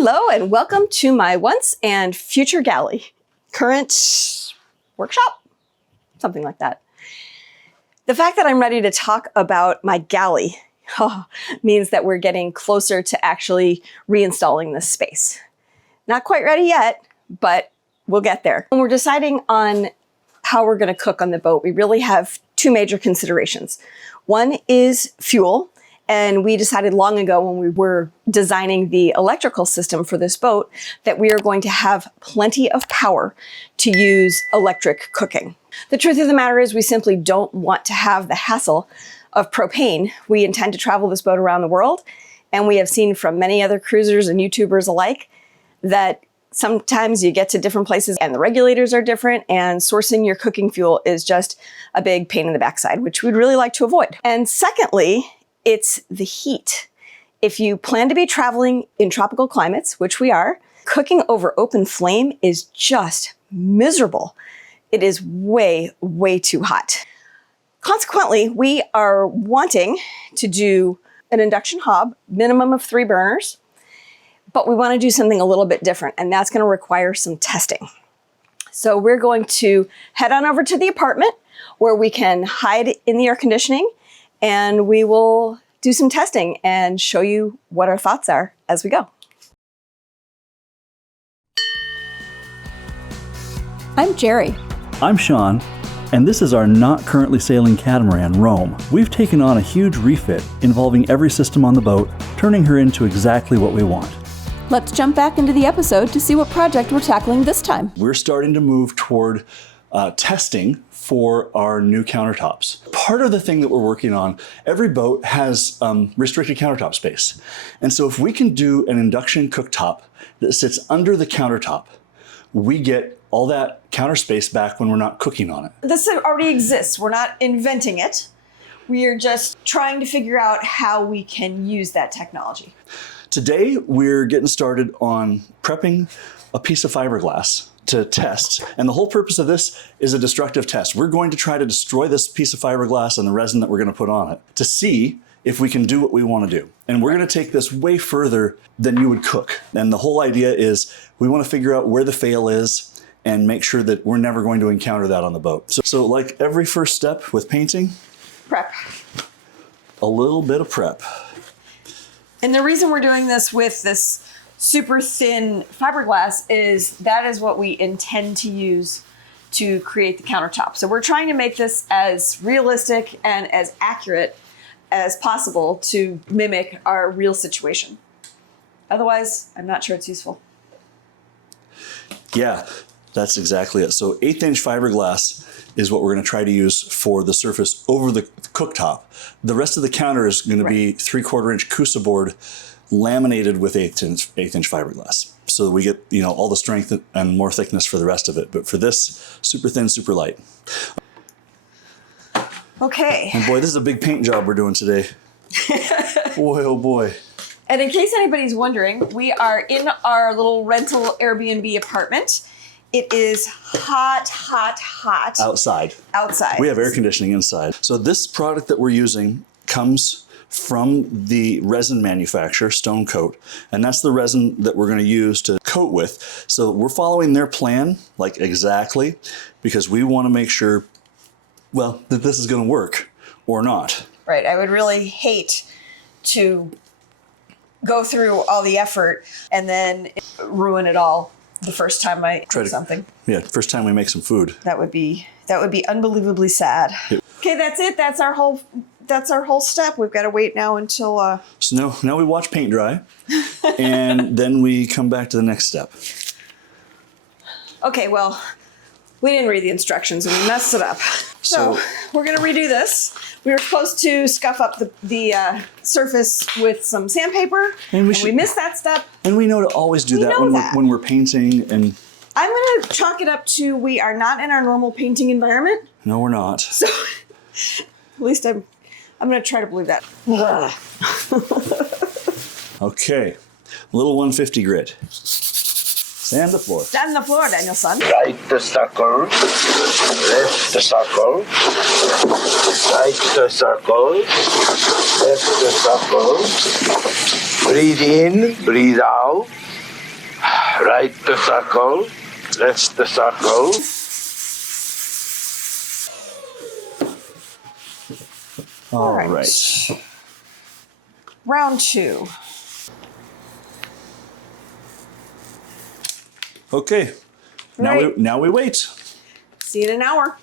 Hello and welcome to my once and future galley, current workshop, something like that. The fact that I'm ready to talk about my galley means that we're getting closer to actually reinstalling this space. Not quite ready yet, but we'll get there. When we're deciding on how we're going to cook on the boat, we really have two major considerations. One is fuel. And we decided long ago when we were designing the electrical system for this boat that we are going to have plenty of power to use electric cooking. The truth of the matter is we simply don't want to have the hassle of propane. We intend to travel this boat around the world, and we have seen from many other cruisers and YouTubers alike that sometimes you get to different places and the regulators are different, and sourcing your cooking fuel is just a big pain in the backside, which we'd really like to avoid. And secondly, it's the heat. If you plan to be traveling in tropical climates, which we are, cooking over open flame is just miserable. It is way, way too hot. Consequently, we are wanting to do an induction hob, minimum of 3 burners, but we want to do something a little bit different, and that's going to require some testing. So we're going to head on over to the apartment where we can hide in the air conditioning, and we will do some testing and show you what our thoughts are as we go. I'm GERI. I'm Shawn, and this is our not currently sailing catamaran, Rome. We've taken on a huge refit involving every system on the boat, turning her into exactly what we want. Let's jump back into the episode to see what project we're tackling this time. We're starting to move toward testing for our new countertops. Part of the thing that we're working on, every boat has restricted countertop space. And so if we can do an induction cooktop that sits under the countertop, we get all that counter space back when we're not cooking on it. This already exists. We're not inventing it. We are just trying to figure out how we can use that technology. Today, we're getting started on prepping a piece of fiberglass to test. And the whole purpose of this is a destructive test. We're going to try to destroy this piece of fiberglass and the resin that we're going to put on it to see if we can do what we want to do. And we're going to take this way further than you would cook. And the whole idea is we want to figure out where the fail is and make sure that we're never going to encounter that on the boat. So like every first step with painting, Prep. a little bit of prep. And the reason we're doing this with this super thin fiberglass is that is what we intend to use to create the countertop. So we're trying to make this as realistic and as accurate as possible to mimic our real situation. Otherwise, I'm not sure it's useful. Yeah, that's exactly it. So 1/8 inch fiberglass is what we're going to try to use for the surface over the cooktop. The rest of the counter is going to be 3/4 inch Cusa board laminated with 1/8 inch fiberglass. So that we get, all the strength and more thickness for the rest of it. But for this, super thin, super light. Okay. And boy, this is a big paint job we're doing today. Boy, oh boy. And in case anybody's wondering, we are in our little rental Airbnb apartment. It is hot, hot, hot. Outside. Outside. We have air conditioning inside. So this product that we're using comes from the resin manufacturer, Stone Coat, and that's the resin that we're going to use to coat with. So we're following their plan, like exactly, because we want to make sure, well, that this is going to work or not. Right. I would really hate to go through all the effort and then ruin it all the first time I do something. Yeah, first time we make some food. That would be unbelievably sad. Yep. Okay, that's it. That's our whole step. We've got to wait now until So now we watch paint dry and then we come back to the next step. Okay, well, we didn't read the instructions and we messed it up. So we're going to redo this. We were supposed to scuff up the surface with some sandpaper, and we missed that step. And we know to always do that when we're painting. And I'm going to chalk it up to we are not in our normal painting environment. No, we're not. So at least I'm going to try to believe that. Okay, little 150 grit. Sand the floor. Sand the floor, Daniel-san. Right the circle, left the circle, right the circle, left the circle. Breathe in, breathe out. Right the circle, left the circle. All right. right. Round 2. Okay. Right. Now we wait. See you in an hour.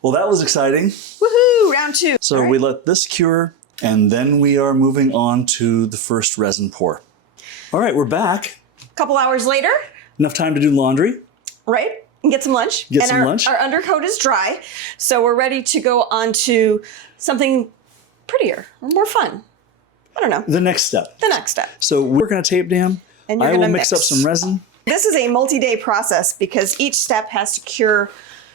Well, that was exciting. Woohoo! Round 2. So All right. we let this cure, and then we are moving on to the first resin pour. All right, we're back. A couple hours later, Enough time to do laundry. right? And get some lunch. Get and some lunch. Our undercoat is dry, so we're ready to go on to something prettier, or more fun. I don't know. The next step. The next step. So we're going to tape dam. And you're I will gonna mix up some resin. This is a multi-day process because each step has to cure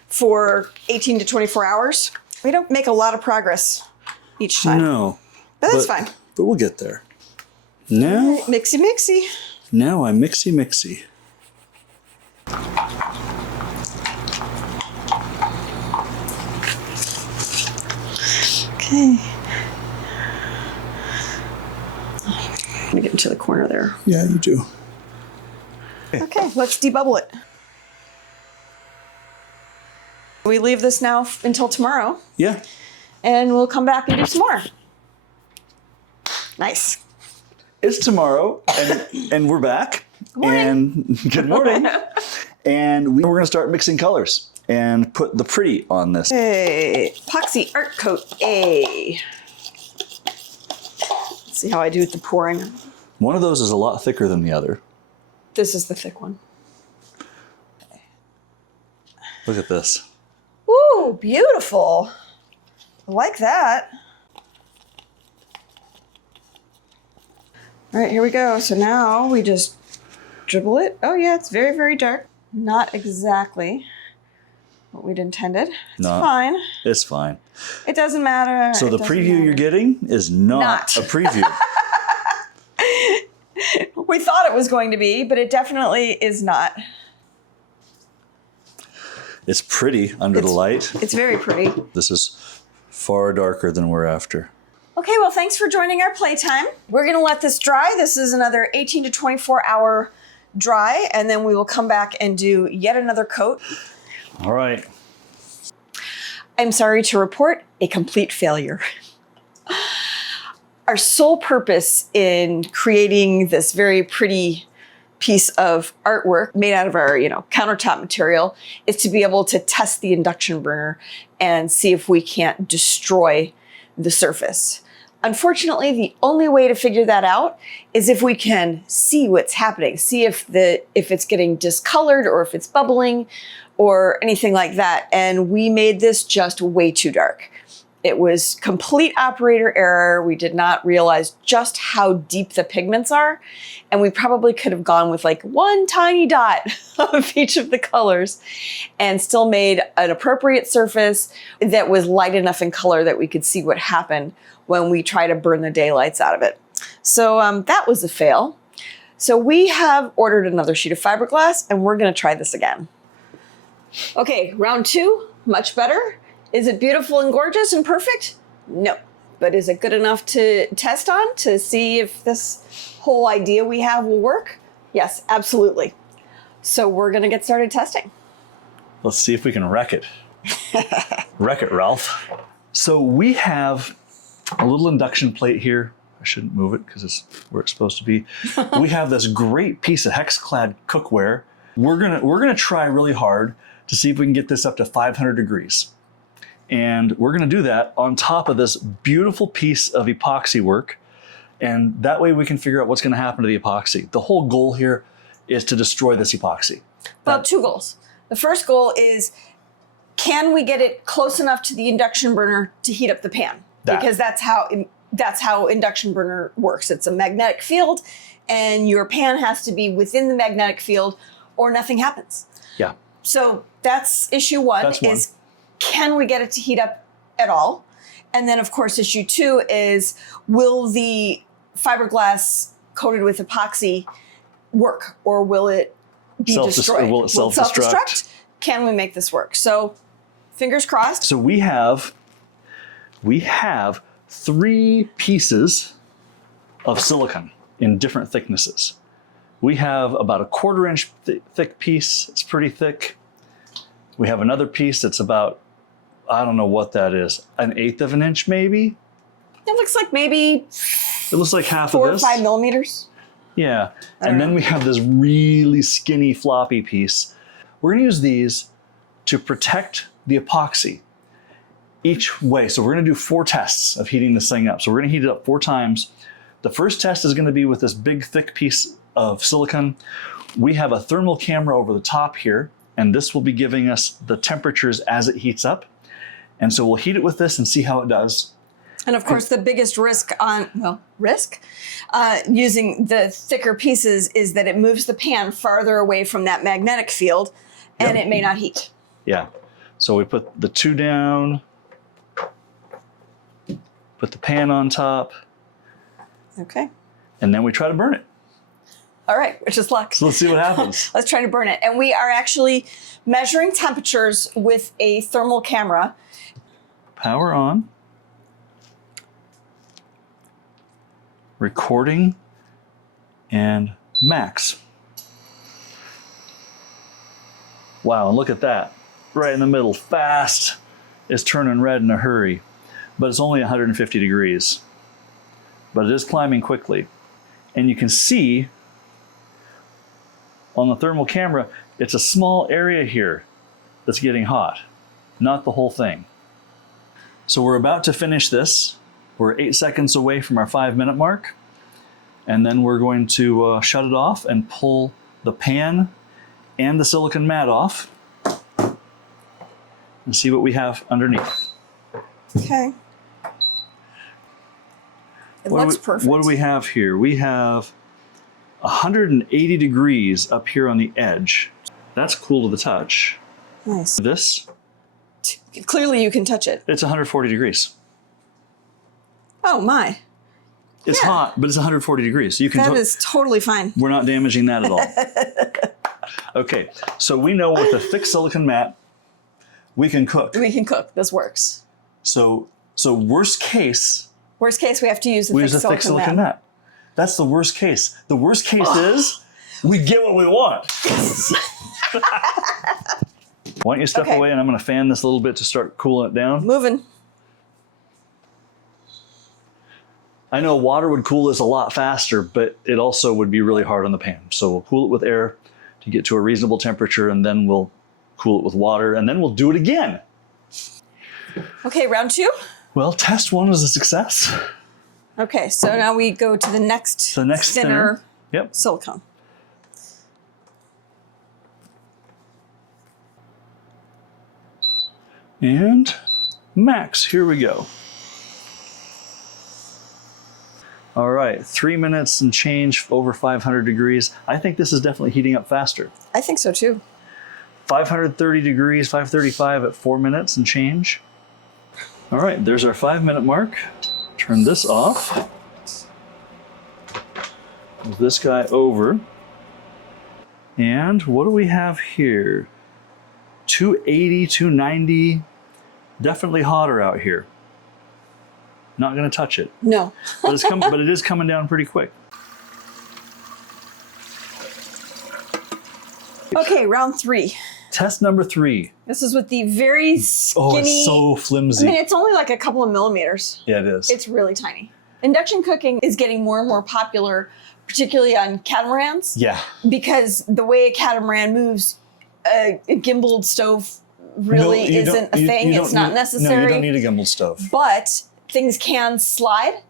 for 18 to 24 hours. We don't make a lot of progress each time. No. But that's fine. But we'll get there. Now, Mixy, mixy. now I'm mixy. Okay. I'm gonna get into the corner there. Yeah, you do. Okay, let's debubble it. We leave this now until tomorrow, Yeah. and we'll come back and do some more. Nice. It's tomorrow, and we're back. morning. And good morning. And we're going to start mixing colors and put the pretty on this. Hey, epoxy art coat A. Let's see how I do with the pouring. One of those is a lot thicker than the other. This is the thick one. Look at this. Ooh, beautiful. I like that. All right, here we go. So now we just dribble it. Oh yeah, it's very, very dark. Not exactly what we'd intended. It's No. fine. It's fine. It doesn't matter. So It the doesn't preview matter. you're getting is not a preview. We thought it was going to be, but it definitely is not. It's pretty under the light. It's very pretty. This is far darker than we're after. Okay, well, thanks for joining our playtime. We're gonna let this dry. This is another 18 to 24 hour dry, and then we will come back and do yet another coat. All right. I'm sorry to report a complete failure. Our sole purpose in creating this very pretty piece of artwork made out of our, countertop material is to be able to test the induction burner and see if we can't destroy the surface. Unfortunately, the only way to figure that out is if we can see what's happening, see if it's getting discolored or if it's bubbling or anything like that. And we made this just way too dark. It was complete operator error. We did not realize just how deep the pigments are. And we probably could have gone with like one tiny dot of each of the colors and still made an appropriate surface that was light enough in color that we could see what happened when we try to burn the daylights out of it. So that was a fail. So we have ordered another sheet of fiberglass and we're gonna try this again. Okay, round 2, much better. Is it beautiful and gorgeous and perfect? No. But is it good enough to test on to see if this whole idea we have will work? Yes, absolutely. So we're gonna get started testing. Let's see if we can wreck it. Wreck it, Ralph. So we have a little induction plate here. I shouldn't move it because it's where it's supposed to be. We have this great piece of hex-clad cookware. We're gonna try really hard to see if we can get this up to 500 degrees. And we're gonna do that on top of this beautiful piece of epoxy work. And that way we can figure out what's gonna happen to the epoxy. The whole goal here is to destroy this epoxy. Well, 2 goals. The first goal is, can we get it close enough to the induction burner to heat up the pan? Because that's how induction burner works. It's a magnetic field and your pan has to be within the magnetic field or nothing happens. Yeah. So that's issue 1. That's one. Is can we get it to heat up at all? And then of course issue 2 is, will the fiberglass coated with epoxy work or will it be destroyed? Will it self-destruct? Can we make this work? So fingers crossed. So we have 3 pieces of silicone in different thicknesses. We have about a 1/4 inch thick piece. It's pretty thick. We have another piece that's about, I don't know what that is, 1/8 of an inch maybe? It looks like maybe It looks like half 4 of or this. 5 millimeters. Yeah, don't and then know. we have this really skinny floppy piece. We're gonna use these to protect the epoxy each way. So we're gonna do 4 tests of heating this thing up. So we're gonna heat it up 4 times. The first test is gonna be with this big thick piece of silicone. We have a thermal camera over the top here, and this will be giving us the temperatures as it heats up. And so we'll heat it with this and see how it does. And of course, the biggest risk using the thicker pieces is that it moves the pan farther away from that magnetic field, and it may not heat. Yeah. So we put the 2 down, put the pan on top, Okay. and then we try to burn it. All right, wish us luck. So let's see what happens. Let's try to burn it. And we are actually measuring temperatures with a thermal camera. Power on. Recording and max. Wow, and look at that. Right in the middle, fast. It's turning red in a hurry. But it's only 150 degrees. But it is climbing quickly. And you can see on the thermal camera, it's a small area here that's getting hot, not the whole thing. So we're about to finish this. We're 8 seconds away from our 5-minute mark. And then we're going to shut it off and pull the pan and the silicone mat off and see what we have underneath. Okay. It looks perfect. What do we have here? We have 180 degrees up here on the edge. That's cool to the touch. Nice. This, Clearly you can touch it. it's 140 degrees. Oh my. It's Yeah. hot, but it's 140 degrees. So you can That is totally fine. We're not damaging that at all. Okay, so we know with a thick silicone mat, we can cook. We can cook. This works. So worst case, Worst case, we have to use we the use a thick thick silicone mat. mat. That's the worst case. The worst case is we get what we want. Why don't you step Okay. away and I'm going to fan this a little bit to start cooling it down. Moving. I know water would cool this a lot faster, but it also would be really hard on the pan. So we'll cool it with air to get to a reasonable temperature, and then we'll cool it with water, and then we'll do it again. Okay, round 2. Well, test 1 was a success. Okay, so now we go to the next, The next thinner. Yep. silicone. And max, here we go. All right, 3 minutes and change, over 500 degrees. I think this is definitely heating up faster. I think so too. 530 degrees, 535 at 4 minutes and change. All right, there's our 5-minute mark. Turn this off. Move this guy over. And what do we have here? 280, 290, definitely hotter out here. Not gonna touch it, No. but but it is coming down pretty quick. Okay, round 3. Test number 3. This is with the very skinny. Oh, it's so I flimsy. mean, it's only like a couple of millimeters. Yeah, it is. It's really tiny. Induction cooking is getting more and more popular, particularly on catamarans, Yeah. because the way a catamaran moves, a gimbaled stove really No, you isn't don't- a you- thing. you It's don't not need- necessary. No, you don't need a gimbal stove. But things can slide,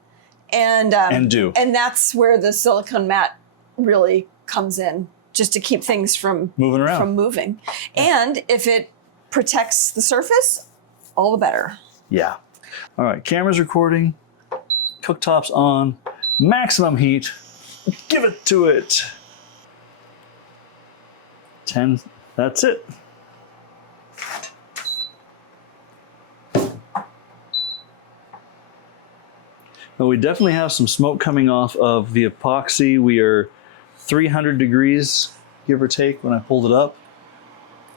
and do. and that's where the silicone mat really comes in, just to keep things from Moving around. From moving. And if it protects the surface, all the better. Yeah. All right, camera's recording, cooktop's on, maximum heat, give it to it. 10, that's it. Well, we definitely have some smoke coming off of the epoxy. We are 300 degrees, give or take, when I pulled it up.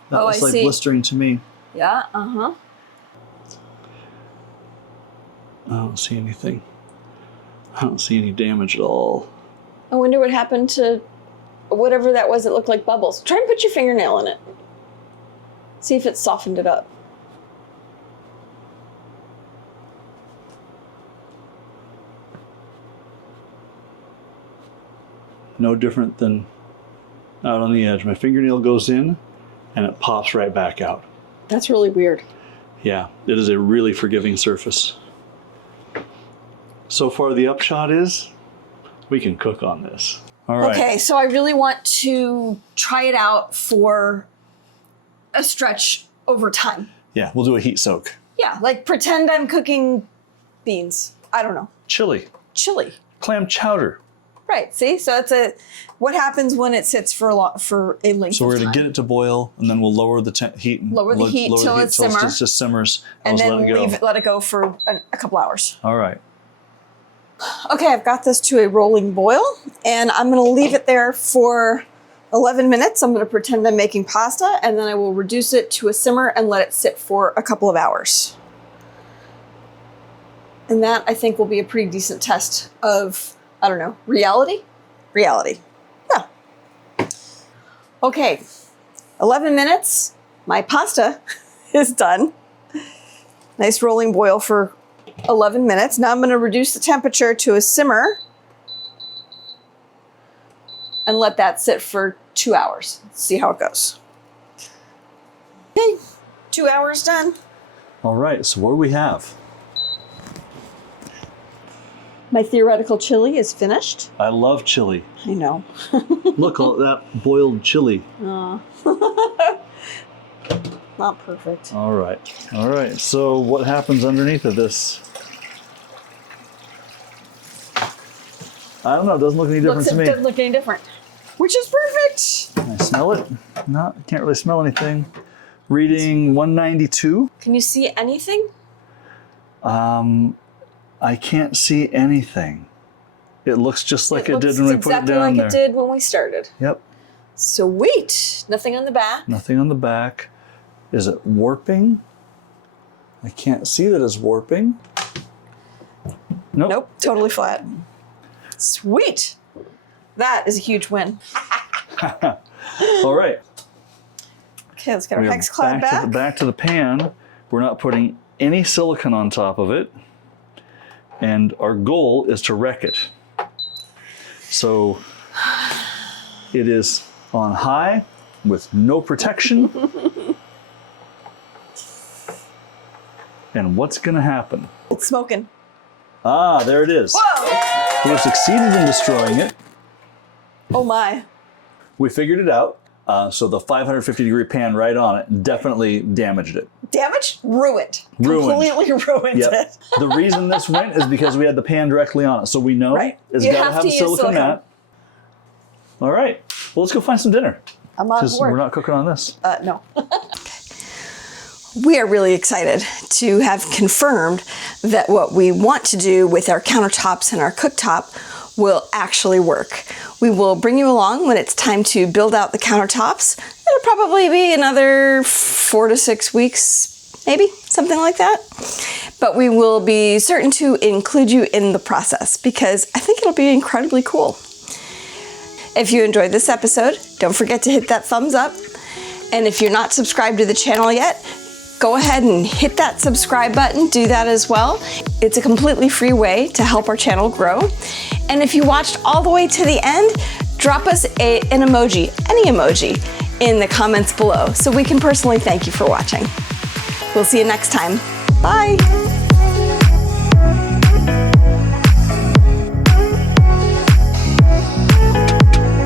That Oh, was I like see. blistering to me. Yeah, uh-huh. I don't see anything. I don't see any damage at all. I wonder what happened to whatever that was that looked like bubbles. Try and put your fingernail in it. See if it's softened it up. No different than out on the edge. My fingernail goes in and it pops right back out. That's really weird. Yeah, it is a really forgiving surface. So far the upshot is we can cook on this. All right. Okay, so I really want to try it out for a stretch over time. Yeah, we'll do a heat soak. Yeah, like pretend I'm cooking beans. I don't know. Chili. Chili. Clam chowder. Right, see? So it's what happens when it sits for a length of time. So we're going to get it to boil, and then we'll lower the heat. Lower the heat till it simmers. It just simmers. And then let let it go for a couple hours. All right. Okay, I've got this to a rolling boil, and I'm going to leave it there for 11 minutes. I'm going to pretend I'm making pasta, and then I will reduce it to a simmer and let it sit for a couple of hours. And that, I think, will be a pretty decent test of, I don't know, reality? Reality. Yeah. Okay, 11 minutes. My pasta is done. Nice rolling boil for 11 minutes. Now I'm going to reduce the temperature to a simmer and let that sit for 2 hours. See how it goes. Okay, 2 hours done. All right, so what do we have? My theoretical chili is finished. I love chili. I know. Look, all that boiled chili. Not perfect. All right. All right, so what happens underneath of this? I don't know, it doesn't look any different to me. It doesn't look any different, which is perfect. Can I smell it? No, I can't really smell anything. Reading 192. Can you see anything? I can't see anything. It looks just like it did when we put it down there. Exactly like it did when we started. Yep. Sweet. Nothing on the back. Nothing on the back. Is it warping? I can't see that it's warping. Nope. Nope, totally flat. Sweet. That is a huge win. All right. Okay, let's get our We are hex cloud back. back to the pan. We're not putting any silicone on top of it. And our goal is to wreck it. So it is on high with no protection. And what's going to happen? It's smoking. Ah, there it is. Whoa! We have succeeded in destroying it. Oh my. We figured it out. So the 550-degree pan right on it definitely damaged it. Damaged? Ruined. Ruined. Completely ruined it. The reason this went is because we had the pan directly on it. So we know it's got to have a silicone mat. All right. Well, let's go find some dinner. I'm on Because board. we're not cooking on this. No. We are really excited to have confirmed that what we want to do with our countertops and our cooktop will actually work. We will bring you along when it's time to build out the countertops. It'll probably be another 4 to 6 weeks, maybe, something like that. But we will be certain to include you in the process because I think it'll be incredibly cool. If you enjoyed this episode, don't forget to hit that thumbs up. And if you're not subscribed to the channel yet, go ahead and hit that subscribe button, do that as well. It's a completely free way to help our channel grow. And if you watched all the way to the end, drop us an emoji, any emoji, in the comments below so we can personally thank you for watching. We'll see you next time. Bye.